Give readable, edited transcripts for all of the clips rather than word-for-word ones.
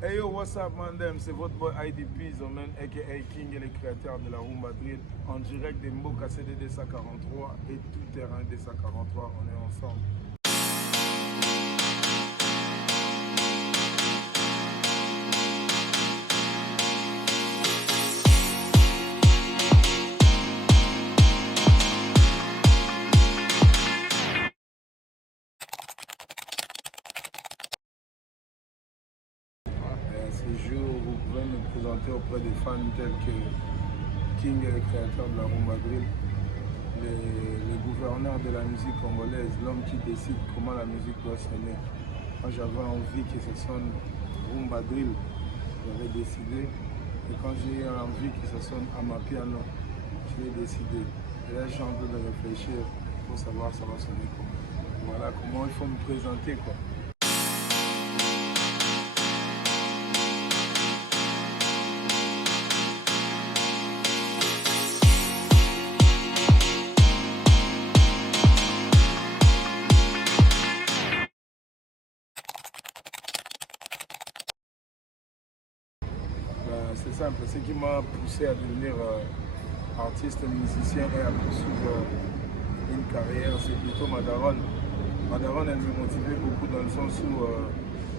Hey yo, what's up man them? C'est votre boy IDP Zomen, aka King et le créateur de la rumba drill, en direct des Mboka CDD 143 et tout terrain des 143, on est ensemble. Ce jour, vous pouvez me présenter auprès des fans tels que King et le créateur de la rumba drill, le gouverneur de la musique congolaise, l'homme qui décide comment la musique doit sonner. Moi j'avais envie que ce sonne rumba drill, j'avais décidé. Et quand j'ai eu envie que ça sonne à ma piano, je l'ai décidé. Et là je suis en train de réfléchir pour savoir ça va sonner comment. Voilà comment il faut me présenter quoi. C'est simple, ce qui m'a poussé à devenir artiste, musicien et à poursuivre une carrière, c'est plutôt ma daronne. Ma daronne, elle me motivait beaucoup dans le sens où,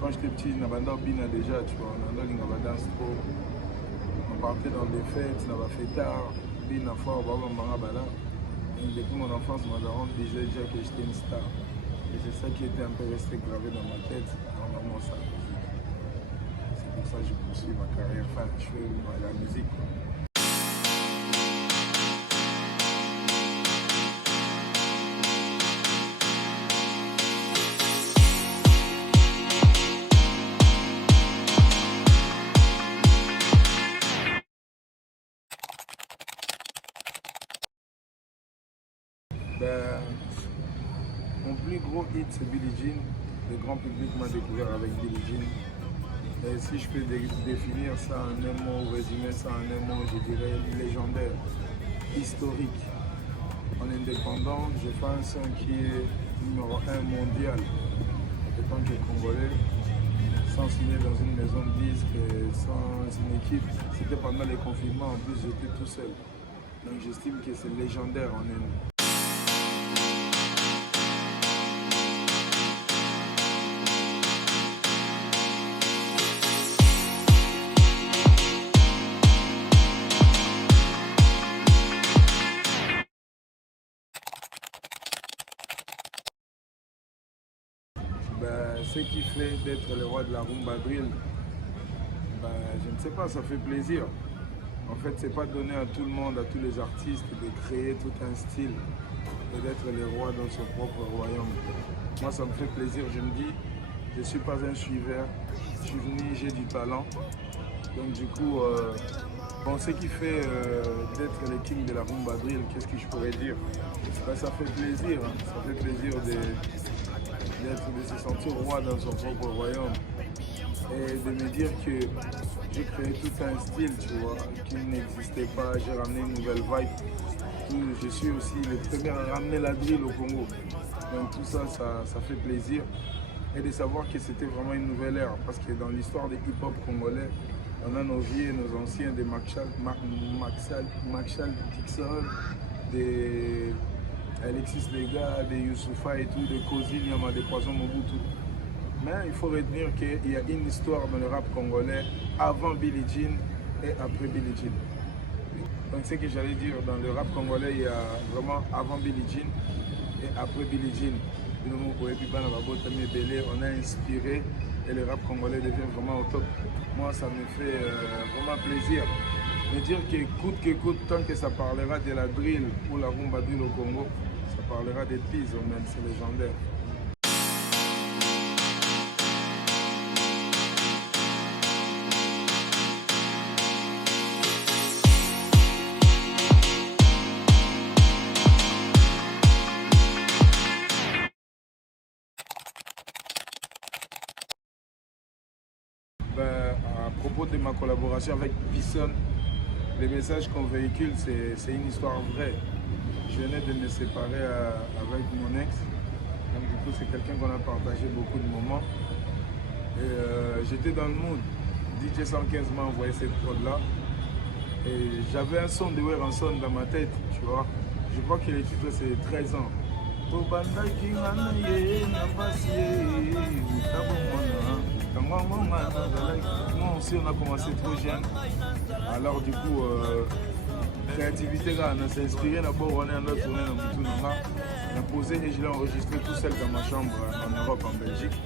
quand j'étais petit, Nabanda Bina déjà, tu vois, on partait dans des fêtes, on avait fait tard, Bina fort, et depuis mon enfance, ma daronne disait déjà que j'étais une star. Et c'est ça qui était un peu resté gravé dans ma tête, en ça. C'est pour ça que je poursuis ma carrière, enfin je fais la musique. Ben, mon plus gros hit c'est Billie Jean. Le grand public m'a découvert avec Billie Jean. Et si je peux définir ça en un mot, résumer ça en un mot, je dirais légendaire, historique. En indépendant, je fais un son qui est numéro 1 mondial. En tant que Congolais, sans signer dans une maison de disques, sans une équipe. C'était pendant les confinements, en plus j'étais tout seul. Donc j'estime que c'est légendaire en un mot. Ben, ce qui fait d'être le roi de la rumba drill, ben, je ne sais pas, ça fait plaisir. En fait, c'est pas donné à tout le monde, à tous les artistes, de créer tout un style et d'être le roi dans son propre royaume. Moi, ça me fait plaisir. Je me dis, je ne suis pas un suiveur, je suis venu, j'ai du talent. Donc du coup, bon, ce qui fait d'être le king de la rumba drill, qu'est-ce que je pourrais dire? Ben, ça fait plaisir, hein. Ça fait plaisir de se sentir roi dans son propre royaume et de me dire que j'ai créé tout un style, tu vois, qui n'existait pas, j'ai ramené une nouvelle vibe. Je suis aussi le premier à ramener la drill au Congo. Donc tout ça, ça fait plaisir. Et de savoir que c'était vraiment une nouvelle ère, parce que dans l'histoire des hip-hop congolais, on a nos vieux, nos anciens, des Marshall Dixon, des Alexis Lega, des Youssoufa et tout, des Kozi, Nyama, des Poisson Mobutu. Mais il faut retenir qu'il y a une histoire dans le rap congolais avant Billie Jean et après Billie Jean. Donc ce que j'allais dire, dans le rap congolais, il y a vraiment avant Billie Jean et après Billie Jean. On a inspiré et le rap congolais devient vraiment au top. Moi, ça me fait vraiment plaisir. Me dire que coûte, tant que ça parlera de la drill ou la rumba drill au Congo, ça parlera des Piz, même, c'est légendaire. Ben, à propos de ma collaboration avec Bison, les messages qu'on véhicule, c'est une histoire vraie. Je venais de me séparer avec mon ex. Donc du coup, c'est quelqu'un qu'on a partagé beaucoup de moments. Et j'étais dans le mood. DJ 115 m'a envoyé cette prod-là. Et j'avais un son de Weranson dans ma tête, tu vois. Je crois que le titre c'est 13 ans. Nous aussi on a commencé trop jeune. Alors du coup, créativité là, on s'est inspiré d'abord, on est en autre tournée dans tout le monde. On a posé et je l'ai enregistré tout seul dans ma chambre en Europe, en Belgique.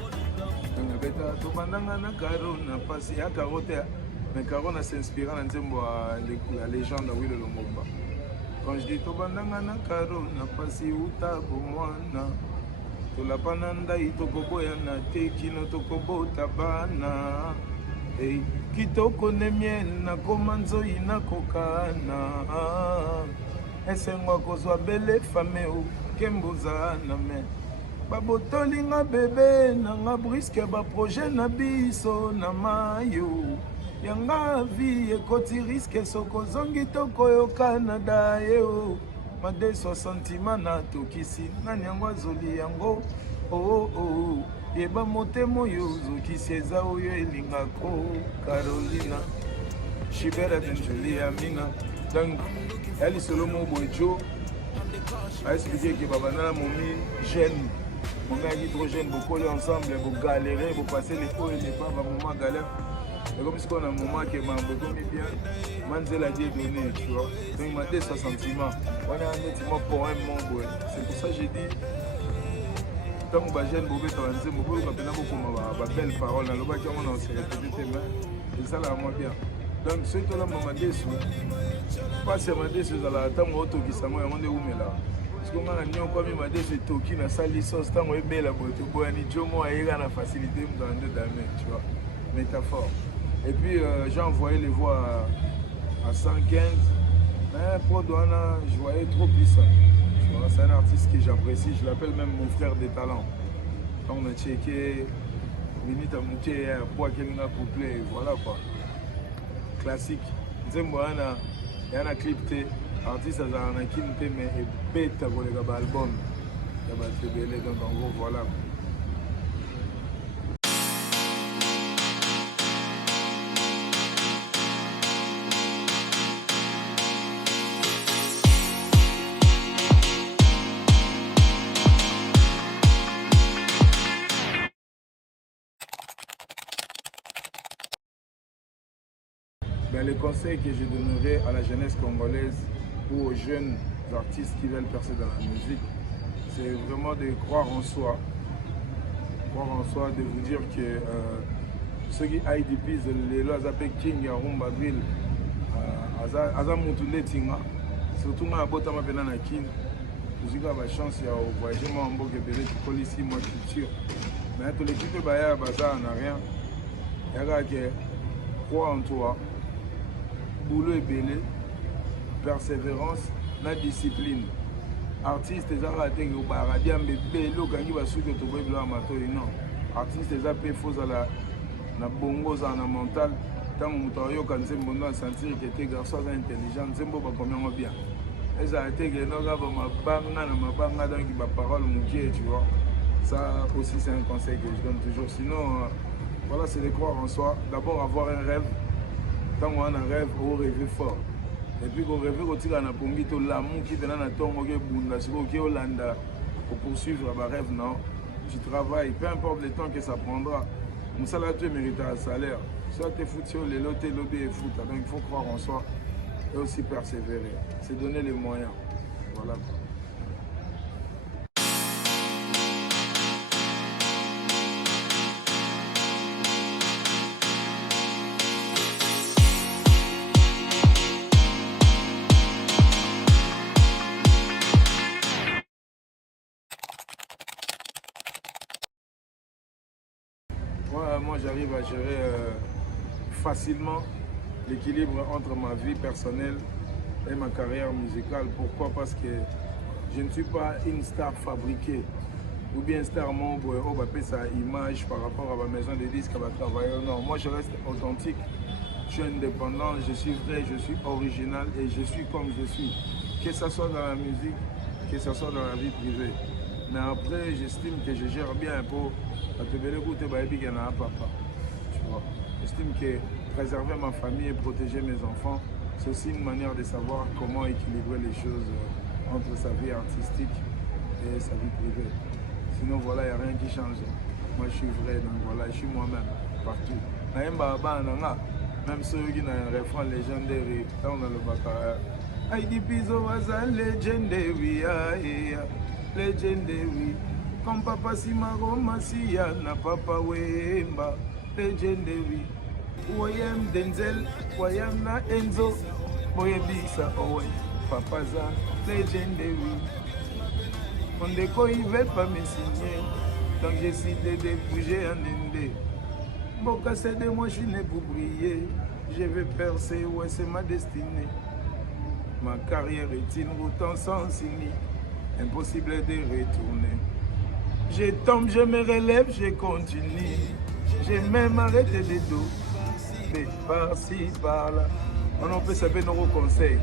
Mais Caro a s'inspiré dans la légende de Willy Longomba. Quand je dis Tobandanga na Caro, na pasi uta bomwana. Tolapananda itokoboya na te kino tokobo tabana. Hey, kitoko ne miel na komanzo ina kokana. Esengwa kozwa bele fame o kemboza na me. Babotoli nga bebe na nga briske ba projet na biso na mayo. Yanga vie ekoti riske soko zongi toko yo Canada yo. Madeso sentima na tokisi na nyango azoli yango. Oh oh yeba motemo yo zokisi eza oyo elingako Carolina. She better than Julia Mina. Donc elle solo mo bojo. A expliqué que babana momi jeune. Mon gars est trop jeune, beaucoup ensemble, vous galérez, vous passez les hauts et les bas, moment galère. Et comme si on a un moment qui est comme bien, Manzel a dit donné, tu vois. Donc il m'a dit ce sentiment. On a un sentiment pour un monde. C'est pour ça que j'ai dit, tant que les jeunes, vous pouvez travailler, vous pouvez appeler beaucoup de belles paroles. Dans le bas, on a aussi répété tes mains. Et ça, là, moi bien. Donc, ceux qui ont m'a dit, pas seulement des choses à la table, qui s'en vont, on est où, mais là. Parce qu'on a dit comme il m'a dit c'est Toki na sali sauce tant on est belle à boto boani jomo aïra na facilité dans deux damés, tu vois, métaphore. Et puis j'ai envoyé les voix à 115. Mais pour Douana, je voyais trop puissant. Tu vois, c'est un artiste que j'apprécie, je l'appelle même mon frère des talents. Quand on a checké, limite à monter un poids qu'il a couplé, voilà quoi. Classique. Zembouana, il y a un clip artiste a un quinte mais est bête pour les albums. Donc en gros voilà. Ben, les conseils que je donnerai à la jeunesse congolaise ou aux jeunes artistes qui veulent percer dans la musique, c'est vraiment de croire en soi. Croire en soi, de vous dire que ceux qui IDP, les lois appellent King Rumba Ville, surtout moi, à ma peine à King, j'ai eu la chance de voyager en Hambourg et de coller ici ma culture. Mais tout l'équipe de Baya, Bazar n'a rien. Il y a que croire en toi, boulot et belé, persévérance, la discipline. Artiste, les artistes, les artistes, les artistes, na bongo za na mental tant muto yo kanze mbono sentir que tes garçons intelligents zembo ba combien bien eza été que no ga ba mabanga na mabanga donc ba parole mukie tu vois. Ça aussi c'est un conseil que je donne toujours, sinon voilà, c'est de croire en soi, d'abord avoir un rêve. Tant on a un rêve, on rêve fort. Et puis qu'on rêve qu'on tire na pongi to l'amour qui donne na tongo ke bunda siko ke Hollanda pour poursuivre ba rêve. Non, tu travailles, peu importe le temps que ça prendra. Mon salaire, tu mérites un salaire. Soit tu es foutu, les lots, tu es lobby et foot. Donc il faut croire en soi et aussi persévérer. C'est donner les moyens. Voilà. Moi j'arrive à gérer facilement l'équilibre entre ma vie personnelle et ma carrière musicale. Pourquoi? Parce que je ne suis pas une star fabriquée ou bien un star membre au bapé sa image par rapport à ma maison de disques à ma travail. Non, moi je reste authentique, je suis indépendant, je suis vrai, je suis original et je suis comme je suis. Que ce soit dans la musique, que ce soit dans la vie privée. Mais après, j'estime que je gère bien un peu. Tu vois, j'estime j'estime que préserver ma famille et protéger mes enfants, c'est aussi une manière de savoir comment équilibrer les choses entre sa vie artistique et sa vie privée. Sinon, voilà, il n'y a rien qui change. Moi, je suis vrai, donc voilà, je suis moi-même, partout. Même ceux qui ont un refrain légendaire, là on a le baka. Aïdi Pizo was a legendary, legendary. Comme Papa Simaro Masia, na Papa Wemba, legendary. Wayam Denzel, Wayam na Enzo, Boyebisa Owen, Papa Za, legendary. On déco, il ne veut pas me signer, donc j'ai décidé de bouger en Inde. Bon, c'est de moi, je suis né pour briller. Je vais percer, ouais, c'est ma destinée. Ma carrière est une route en sens fini. Impossible de retourner. Je tombe, je me relève, je continue. J'ai même arrêté de dos. Mais par-ci, par-là. On peut s'appeler nos conseils.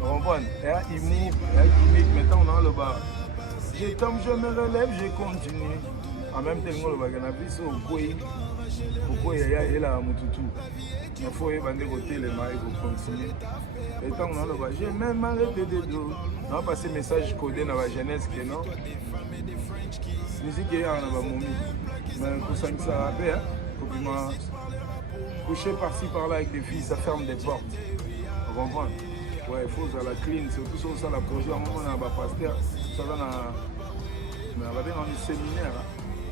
Vous comprenez? Il y a humour, il y a gimmick. Maintenant, on a le bar. Je tombe, je me relève, je continue. En même temps, on va gagner au pays. Pourquoi il y a là à Moutoutou? Il faut y aller au télé, il faut continuer. Et tant qu'on a le bas, j'ai même arrêté de dos. On va passer message codé dans la jeunesse que non. Musique est là, on va mourir. Mais pour ça, ça va faire. Coucher par-ci par-là avec des filles, ça ferme des portes. Vous comprenez? Ouais, il faut faire la clean. Surtout sur ça, la projet, à un moment, on a un pasteur. Ça va dans un séminaire.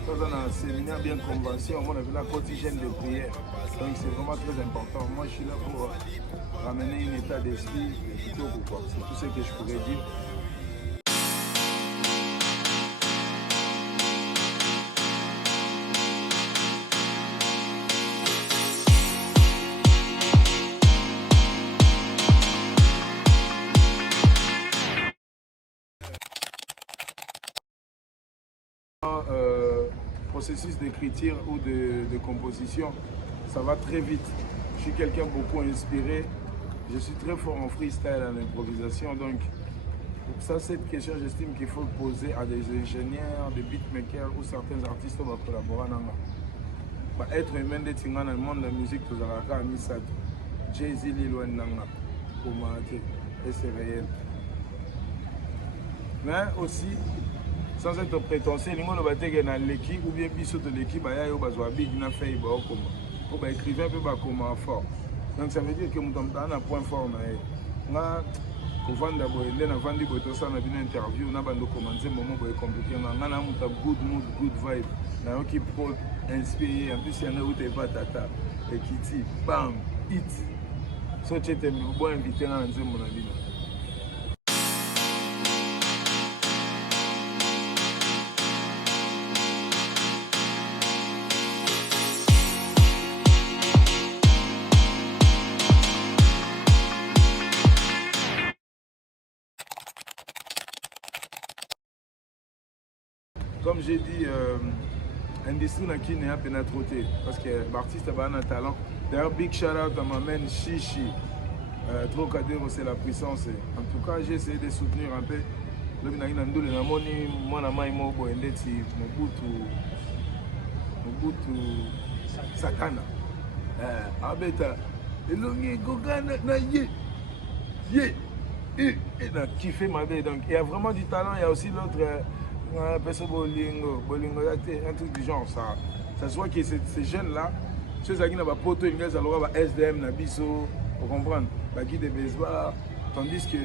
Dans un séminaire bien convention, on a vu la quotidienne de prière. Donc c'est vraiment très important. Moi je suis là pour ramener un état d'esprit plutôt que quoi. C'est tout ce que je pourrais dire. Processus d'écriture ou de composition, ça va très vite. Je suis quelqu'un beaucoup inspiré. Je suis très fort en freestyle, en improvisation. Donc, pour ça, cette question, j'estime qu'il faut poser à des ingénieurs, des beatmakers ou certains artistes qui vont collaborer. Être humain dans le monde de la musique, tout ça, Jay-Z, Lil Wayne, et c'est réel. Mais aussi, sans être prétentieux, les gens qui dans l'équipe ou bien biso de l'équipe, ils ont big na fait pour écrivain peut pas comment fort. Donc ça veut dire que nous avons un point fort na pour vendre d'abord les na vendre boto ça na une interview na bando commencer moment pour compliqué na na muta good mood good vibe na qui peut inspirer en plus il y en a où t'es pas tata et qui dit bam hit so tu t'es bon invité na nzembo na bino. Comme j'ai dit, l'industrie qui n'est pas pénétrée parce que l'artiste a un talent. D'ailleurs, big shout out à ma main Chichi. Trocadéro, c'est la puissance. En tout cas, j'ai essayé de soutenir un peu. Le Mobutu Sakana. Abeta. Et Gogana, il a kiffé ma vie. Donc, il y a vraiment du talent. Il y a aussi l'autre. Bolingo, un truc du genre, ça se voit que ces jeunes-là, ceux qui n'ont pas poto, ils ont SDM, Nabiso, pour comprendre, qui des baseball, tandis que,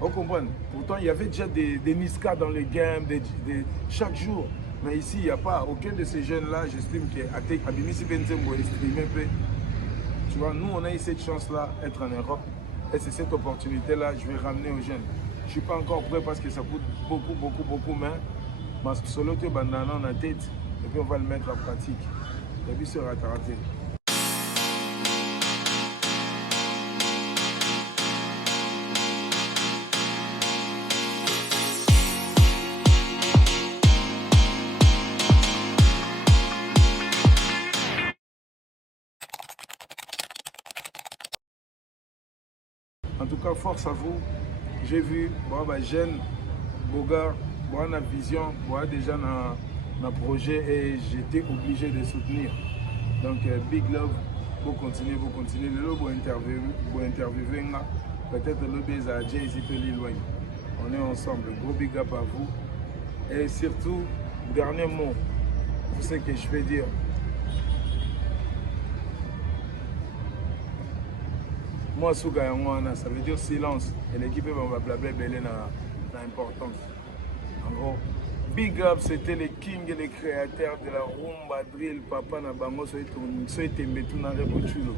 on comprend, pourtant il y avait déjà des Niska dans les games, chaque jour, mais ici il n'y a pas, aucun de ces jeunes-là, j'estime qu'Abimisi Benzembo est streamé, tu vois, nous on a eu cette chance-là, être en Europe, et c'est cette opportunité-là, je vais ramener aux jeunes. Je ne suis pas encore prêt parce que ça coûte beaucoup, mais solo tu bandana en tête et puis on va le mettre en pratique. La vie sera ratée. En tout cas, force à vous. J'ai vu, jeune, Bogar, une vision, déjà dans projet et j'étais obligé de soutenir. Donc, big love Vous continuez. Vous interviewez. Peut-être le baiser à Jay ici, loin. On est ensemble. Gros big up à vous. Et surtout, dernier mot, vous savez que je vais dire. Moi, ça veut dire silence. Et l'équipe va blabla belé dans l'importance. En gros, big up, c'était les kings et les créateurs de la rumba drill. Papa na bango, so ete mbetu na rebochulo.